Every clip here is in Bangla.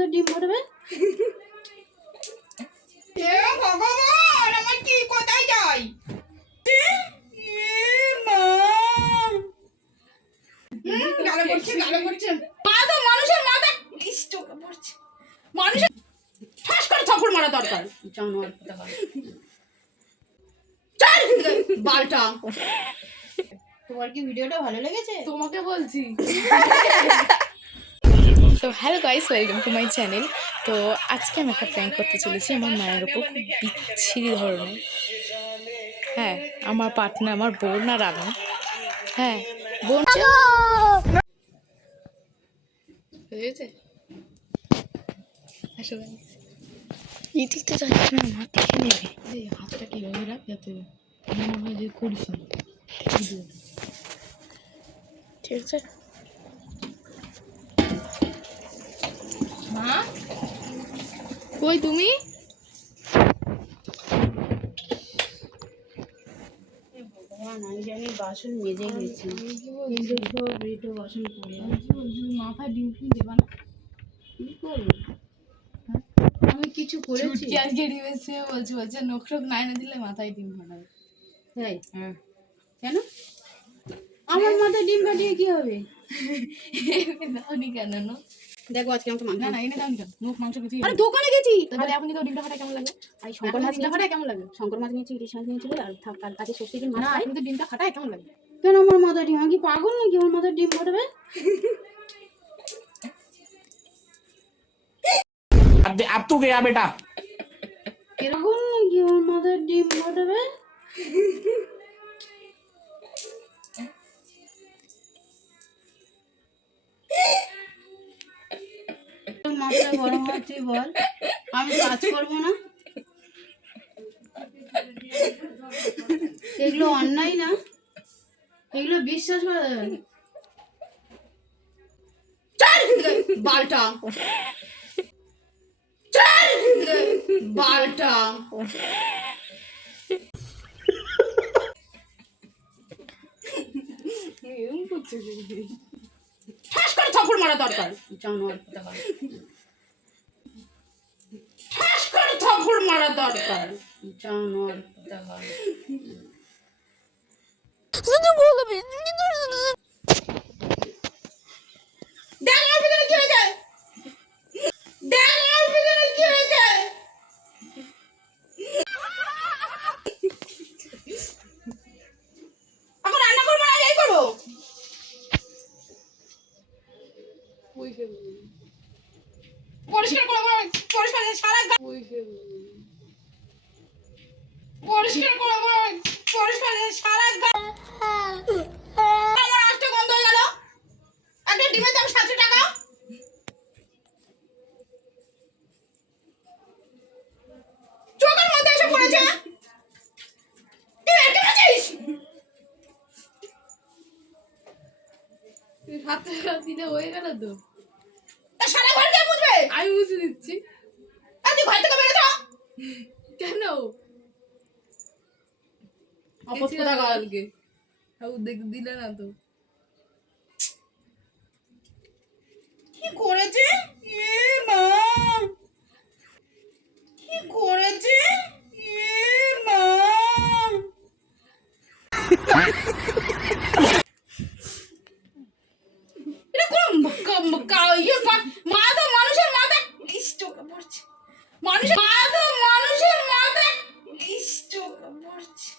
মাথায় ডিম ফাটবে? এ ভগবান, আমার কি কোথায় যাই? গালে পড়ছে, গালে পড়ছে। মাথা, মানুষের মাথা চোখে পড়ছে। মানুষের ঠাস করে থাপড় মারা দরকার। জানোয়ার কোথাকার। চল বালটা। তোমার কি ভিডিওটা ভালো লেগেছে? তোমাকে বলছি। তো hello guys, welcome to my channel. তো আজকে আমি একটা প্র্যাঙ্ক করতে চলেছি আমার মায়ের ওপর, খুব বিচ্ছিরি ধরনের। হ্যাঁ, আমার পার্টনার, আমার বোন আর আমি। হ্যাঁ, বোন হয়েছে। আসলে এই দিকটা যাচ্ছে না, মা দেখে নেবে। এই হাতটা কিভাবে রাখ যাতে মনে হয় যে করিস না। ঠিক আছে মা, কই তুমি? আমি জানি বাসন মেজে গেছি, কিন্তু সব রেটো বাসন পড়ে মাথায় ডিম ফিম দেবা না? কি করবো? আমি কিছু করেছি? আজকে ডিমেছে বলছে নখ টখ নাই না দিলে মাথায় ডিম ফাটাবে। তাই? হ্যাঁ। কেন আমার মাথায় ডিম ফাটিয়ে কি হবে? দাওনি কেন? না দেখো আজকে আমাকে মাংস, না এনে দাওনি কেন? মুখ মাংস কিছু। আরে দোকানে গেছি। তাহলে আপনি তো ডিমটা ফাটা কেমন লাগে? আর শঙ্কর মাছ ডিমটা ফাটায় কেমন লাগে? শঙ্কর মাছ নিয়েছি, ইলিশ মাছ নিয়েছিল, আর তার কাছে ষষ্ঠী দিন মাছ না খাই। আপনি তো ডিমটা ফাটায় কেমন লাগে? কেন আমার মাথায় ডিম? আমি কি পাগল নাকি আমার মাথায় ডিম ফাটবে? अब तू गया बेटा। এরকম নাকি আমার মাথায় ডিম ফাটবে? মাথা গরম হচ্ছে, বল আমি কাজ করবো না? এগুলো অন্যায় না? এগুলো বিশ্বাস করা যাবে না। বালটা বালটা ঠাস করে থাপড় মারা দরকার। জানোয়ার কোথাকার। ঠাস করে থাপড় মারা দরকার। জানোয়ার কোথাকার। দেখ আমার ভিতরে কি হয়েছে, দেখ আমার ভিতরে কি হয়েছে। এখন রান্না করবো না, যাই করবো? পরিষ্কার করবো, পরিষ্কার সারা গা পরিষ্কার করবো, পরিষ্কার সারা গা। আমার আজকে গন্ধ হয়ে গেল। একটা ডিমের দাম 700 টাকা। চোখের মধ্যে এসে পড়েছে। তুই বের করেছিস? হাতে দিলে হয়ে গেল তো। তা সারা ঘর কে মুছবে? আমি বুঝে দিচ্ছি। আর তুই ঘর থেকে বেরো তো। কেন? অপত কোথাকার। কালকে দেখ দিলে না তো। কি করেছে? এ মা, কি করেছে? এ মা, এরকম মাথা, মানুষের মাথা চোখে পড়ছে। মানুষের মাথা, মানুষের মাথা চোখে পড়ছে।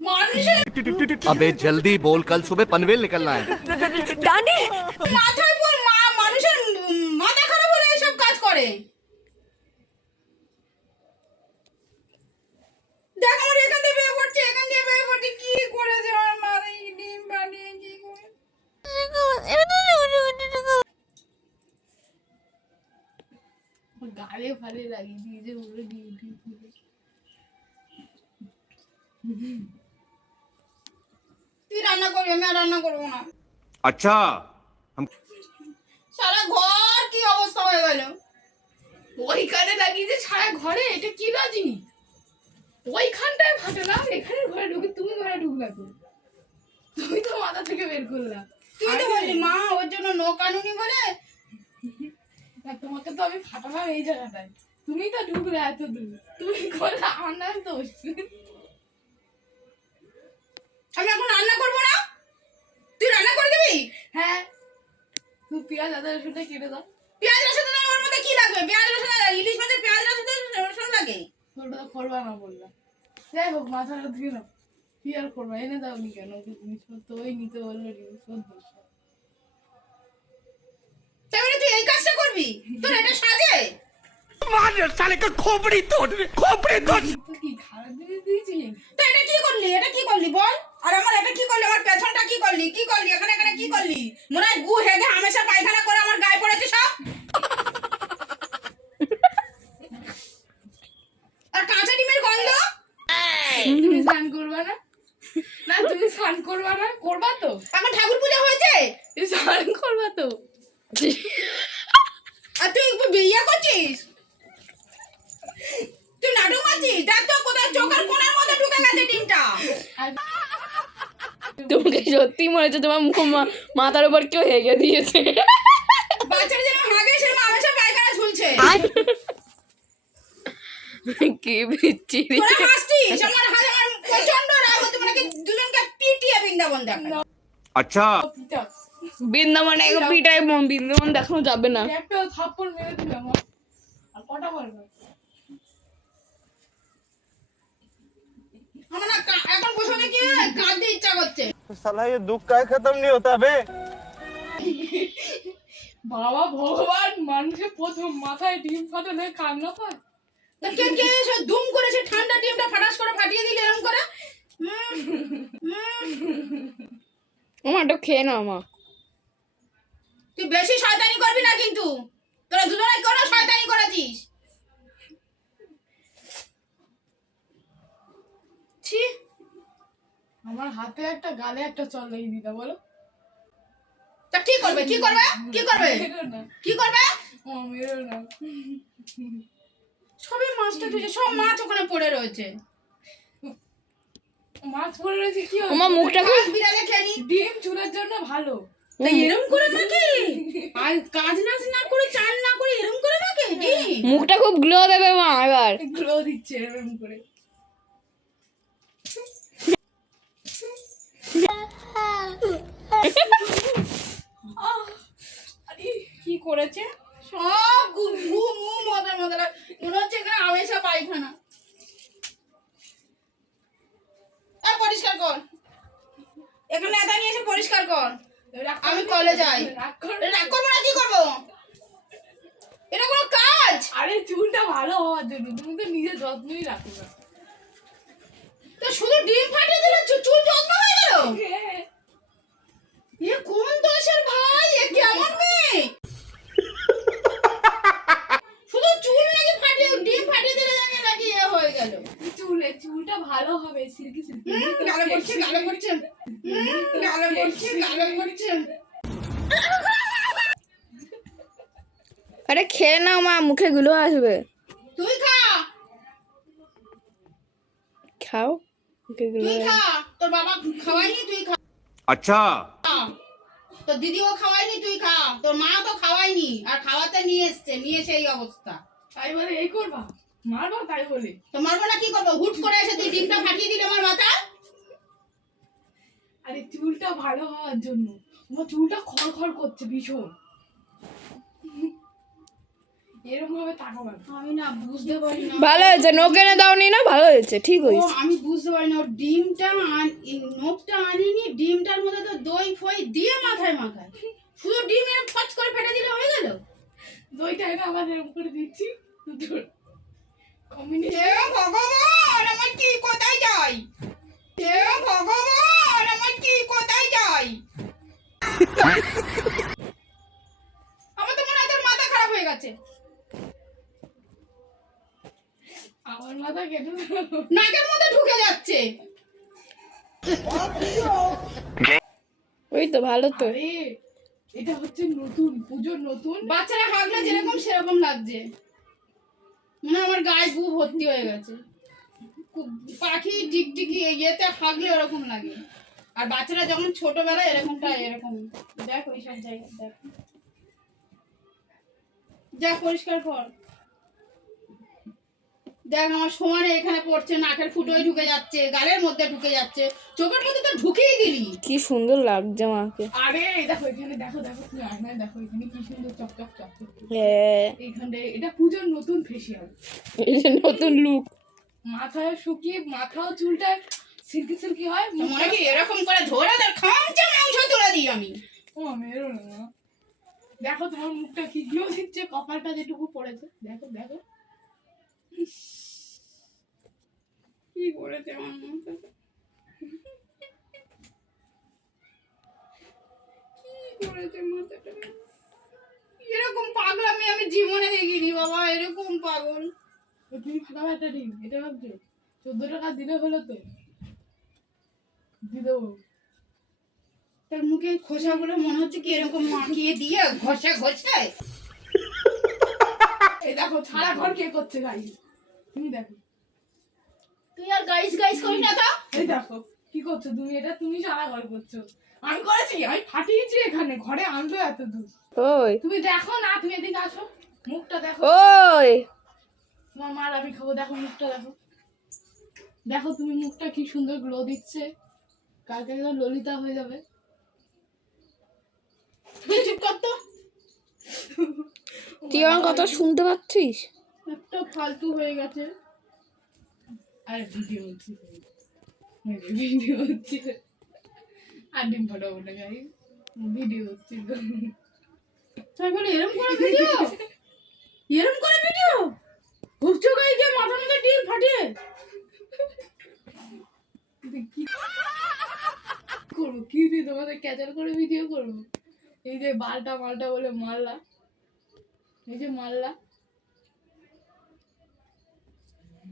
মানুষের अबे जल्दी बोल, कल सुबह पनवेल निकलना है। মাথায় পর মানুষের মাথা খারাপ হলে এসব কাজ করে। দেখ আমার এখান দিয়ে বেয়ে পড়ছে, এখান দিয়ে বেয়ে পড়ছে। কি করেছে আমার মাথায় ডিম বানিয়ে? কি করে গালে ফালে লাগিয়ে দিয়েছে পুরো ডিউটি। তুই রান্না করবি, আমি আর রান্না করবো না। अच्छा हम সারা ঘর কি অবস্থা হয়ে গেল। ওইখানে লাগিয়েছে সারা ঘরে, এটা কি রাজি? ওইখানটায় ফাটে না, এখানে ঘরে ঢুকে তুমি ঘরে ঢুকলা তো। তুমি তো মাথা থেকে বের করলা। তুই তো বললি মা ওর জন্য নো কানুনি বলে না তোমাকে তো আমি ফাটালাম এই জায়গাটায়, তুমি তো ঢুকলে এত দূর, তুমি করলে আমার নাম দোষ। আমি এখন রান্না করবো না, তুই রান্না করে দিবি? হ্যাঁ তুই পেঁয়াজ আদা রসুনটা কেটে দাও। পেঁয়াজ রসুন তো ওর মধ্যে কি লাগবে? পেঁয়াজ রসুন ইলিশ মাছের পেঁয়াজ রসুন লাগে? ওটা তো করবা না বললাম, যাই হোক মাথাটা ধুয়ে নাও, কি আর করবা, এনে দাও নি কেন, ওকে জিনিসপত্র ওই নিতে বললো, জিনিসপত্র তাই বলে তুই এই কাজটা করবি? তোর এটা সাজে? साले का खोपड़ी तोड़ खोपड़ी तोड़ তো কি খারাপ জিনিস দিয়েছিলি? তো এটা কি করলি? এটা কি করলি বল? আর আমার এটা কি করলি? আমার পেছনটা কি করলি? কি করলি এখানে এখানে কি করলি? মনে হয় গু হেগে হামেশা পায়খানা করে আমার গায়ে পড়েছে সব। আর কাঁচা ডিমের গন্ধ। তুমি স্নান করবা না? না তুমি স্নান করবা না? করবা তো? এখন ঠাকুর পূজা হয়েছে তুমি স্নান করবা তো? আর তুই বিয়ে করছিস? তুই নাটক মারছিস? দেখ তো কোথায় চোখের কোণার মধ্যে ঢুকে গেছে ডিমটা। তোমাকে সত্যি মনে হচ্ছে তোমার মুখ মাথার উপর কেউ হেগে দিয়েছে। বাচ্চারা যেন হাগে সেরকম হামেশা পায়খানা ঝুলছে। কি বিচ্ছিরি। তোরা হাসছিস? আমার প্রচন্ড রাগ হচ্ছে, মানে কি দুজনকে পিটিয়ে বৃন্দাবন দেখায়। अच्छा পিটা বৃন্দাবনে পিঠায় বৃন্দাবন দেখানো যাবে না। একটা থাপ্পড় মেরে দিলাম, আর কটা মারবে? আমার না এখন বসে কি কাঁদতে ইচ্ছা করছে। साला ये दुख का खत्म नहीं होता बे। বাবা ভগবান, মানুষের প্রথম মাথায় ডিম ফাটালে কান্না পায়। তা কে কে এসে দুম করেছে ঠান্ডা ডিমটা ফাটাস করে ফাটিয়ে দিলে এরকম করে? ওমা একটু খেয়ে নাও মা। তুই বেশি শয়তানি করবি না কিন্তু, তোরা দুজনে কোনো শয়তানি করেছিস। ছি, আমার হাতে একটা গালে একটা চল লাগিয়ে দিতা বলো। তা কি করবে? কি করবে? কি করবে? মেরো না, কি করবে? ও মেরো না। সবই মাছটা তুই সব মাছ ওখানে পড়ে রয়েছে। মাছ পড়ে রয়েছে কি ওমা মুখটা খুব কাজ বিড়ালে খেয়ে নি। ডিম চুলের জন্য ভালো। তাই এরকম করে নাকি? আর কাজ না করে চান না করে এরকম করে নাকি? মুখটা খুব গ্লো দেবে মা এবার। গ্লো দিচ্ছে এরকম করে। আরে কি করেছে? সব গু মু মদা মদা মনে হচ্ছে এখানে হামেশা পায়খানা। পরিষ্কার কর, এখানে এটা নিয়ে এসে পরিষ্কার কর। আমি কলে যাই। রাগ করবো না, কি করবো? এটা কোনো কাজ? আরে চুলটা ভালো হওয়ার জন্য, তুমি তো নিজের যত্নই রাখো না। তো শুধু ডিম ফাটিয়ে দিলে চুল যত্ন হয়ে গেল? এ কোন দোষের ভাই? এ কেমন মেয়ে? শুধু চুল নাকি ফাটিয়ে ডিম ফাটিয়ে দিলে জানি নাকি এ হয়ে গেল। চুলটা ভালো হবে, সিল্কি সিল্কি। গালে পড়ছে গালে পড়ছে গালে পড়ছে গালে পড়ছে। আরে খেয়ে নাও মা, মুখে গুলো আসবে। তুই খা, খাও মুখে গুলো তুই খা, তোর বাবা খাওয়ায়নি, তুই খা। अच्छा তোর দিদিও খাওয়ায়নি, তুই খা। তোর মা তো খাওয়ায়নি, আর খাওয়াতে নিয়ে এসছে, নিয়ে এসে এই অবস্থা। তাই বলে এই করবা, মারবা তাই বলে? তো মারবো না, কি করবো? হুট করে এসে তুই ডিমটা ফাটিয়ে দিলে আমার মাথা। আরে চুলটা ভালো হওয়ার জন্য। আমার চুলটা খড়খড় করছে ভীষণ, এরকম ভাবে তাকাবা। আমি না বুঝতে পারি না। ভালো হয়েছে, নোক এনে দাওনি না? ভালো হয়েছে, ঠিক ও হয়েছে। আমি বুঝতে পারি না, ওর ডিমটা নোকটা আনিনি, ডিমটার মধ্যে তো দই ফই দিয়ে মাথায় মাখায়। শুধু ডিম এরকম ফচ করে ফেটে দিলে হয়ে গেল। দইটা এটা আবার এরকম করে দিচ্ছি। হে ভগবান, আমার কি কোথায় যাই? হে ভগবান, আমার কি কোথায় যাই? আমার তো মনে হয় তোর মাথা খারাপ হয়ে গেছে। আমার মাথা কেটে নাকের মধ্যে ঢুকে যাচ্ছে। ওই তো ভালো তো। আরে এটা হচ্ছে নতুন পুজোর নতুন। বাচ্চারা হাগলে যেরকম সেরকম লাগছে, মনে হয় আমার গায়ে গু ভর্তি হয়ে গেছে। পাখি টিকটিকি ইয়েতে হাগলে ওরকম লাগে। আর বাচ্চারা যখন ছোটবেলায় এরকমটা এরকম দেখ, ওই সব জায়গায় দেখ যা পরিষ্কার কর। দেখ আমার সমানে এখানে পড়ছে, নাকের ফুটোয় ঢুকে যাচ্ছে, গালের মধ্যে ঢুকে যাচ্ছে, চোখের মধ্যে তো ঢুকেই দিলি। কি সুন্দর লাগছে মাকে। আরে দেখো এখানে, দেখো দেখো তুমি আয়নায় দেখো এখানে কি সুন্দর চকচক চকচক। হ্যাঁ, এইখানে এটা পূজার নতুন ফেসিয়াল। এই যে নতুন লুক। মাথায় শুকিয়ে মাথাও চুলটা সিল্কি সিল্কি হয়, মনে কি এরকম করে ধরে তার খামচা মাংস তুলে দিই আমি। ও মেরো না, দেখো তোমার মুখটা কি গ্লো দিচ্ছে, কপালটা যেটুকু পড়েছে দেখো দেখো। ইস, কি করেছে আমার মুখটা, কি করেছে মাথাটা। এরকম পাগলামি আমি জীবনে দেখিনি বাবা, এরকম পাগল। তুমি ফাঁকা একটা ডিম এটা ভাবছো 14 টাকা দিলে হলো তো দিয়ে দেবো। তার মুখে খোসাগুলো মনে হচ্ছে কি এরকম মাখিয়ে দিয়ে ঘষা ঘষায়। এই দেখো ছাড়া ঘর কে করছে গাইস, তুমি দেখো। তুই আর গাইস গাইস করিস না তো। এই দেখো কি করছো তুমি, এটা তুমি সারা ঘর করছো। আমি করেছি, আমি ফাটিয়েছি এখানে, ঘরে আনলো এত দূর। ওই তুমি দেখো না, তুমি এদিকে আসো, মুখটা দেখো। ওই তোমার মার আমি খাবো, দেখো মুখটা দেখো। দেখো তুমি মুখটা কি সুন্দর গ্লো দিচ্ছে, কালকে একদম ললিতা হয়ে যাবে। তুই চুপ কর তো। তুই আমার কথা শুনতে পাচ্ছিস? একটা ফালতু হয়ে গেছে। আরে ভিডিও হচ্ছে, ভিডিও হচ্ছে, আর ডিম ফাটাবো না গাই, ভিডিও হচ্ছে। তাই বলে এরম করে ভিডিও, এরম করে ভিডিও ভুগছো গাই যে মাথার মধ্যে ডিম ফাটিয়ে। কি করবো, কি দিয়ে তোমাদের ক্যাচার করে ভিডিও করবো? এই যে বালটা মালটা বলে মারলা, এই যে মারলা।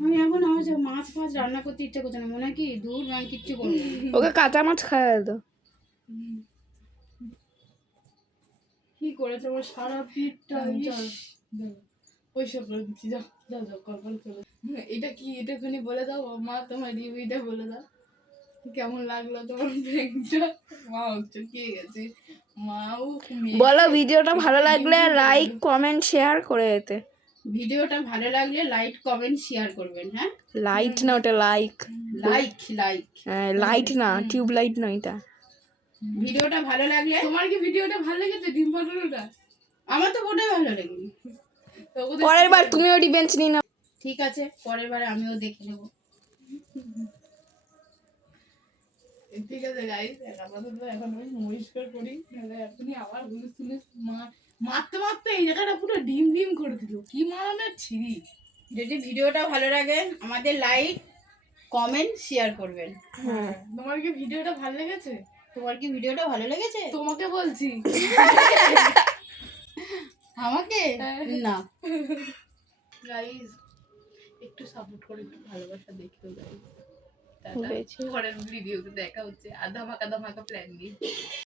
আমি এখন আমার যে মাছ ফাছ রান্না করতে ইচ্ছা করছে না, মনে হয় কি দূর আমি কিচ্ছু করবো না। ওকে কাঁচা মাছ খাওয়া তো। কি করেছে আমার সারা পিঠটা, পয়সা করে দিচ্ছি, যাও যাও যাও কল চলো। এটা কি, এটা খানি বলে দাও মা, তোমার রিভিউটা বলে দাও কেমন লাগলো তোমার প্র্যাঙ্কটা। মা হচ্ছে কে গেছে, মাও বলো ভিডিওটা ভালো লাগলে লাইক কমেন্ট শেয়ার করে যেতে। ভিডিওটা ভালো লাগলে লাইক কমেন্ট শেয়ার করবেন। হ্যাঁ, লাইট না ওটা, লাইক। লাইক লাইক, হ্যাঁ লাইট না, টিউব লাইট না এটা। ভিডিওটা ভালো লাগলে। তোমার কি ভিডিওটা ভালো লেগেছে ডিম পাটানোটা? আমার তো ওটাই ভালো লেগেছে। পরের বার তুমিও রিভেঞ্জ নিয়ে নাও। ঠিক আছে, পরের বারে আমিও দেখে নেবো। ঠিক আছে গাইস, আপাতত এখন আমি পরিষ্কার করি, নাহলে এখনই আবার হুলুস টুলুস মারতে মারতে এই জায়গাটা পুরো ডিম ডিম করে দিল। কি মারানোর ছিরি। যদি ভিডিওটা ভালো লাগে আমাদের লাইক কমেন্ট শেয়ার করবেন। হ্যাঁ, তোমার কি ভিডিওটা ভালো লেগেছে? তোমার কি ভিডিওটা ভালো লেগেছে? তোমাকে বলছি। আমাকে না। গাইস একটু সাপোর্ট করে, একটু ভালোবাসা দেখিও গাইস। পরের ভিডিওতে দেখা হচ্ছে আধা মাকা প্ল্যান নিয়ে।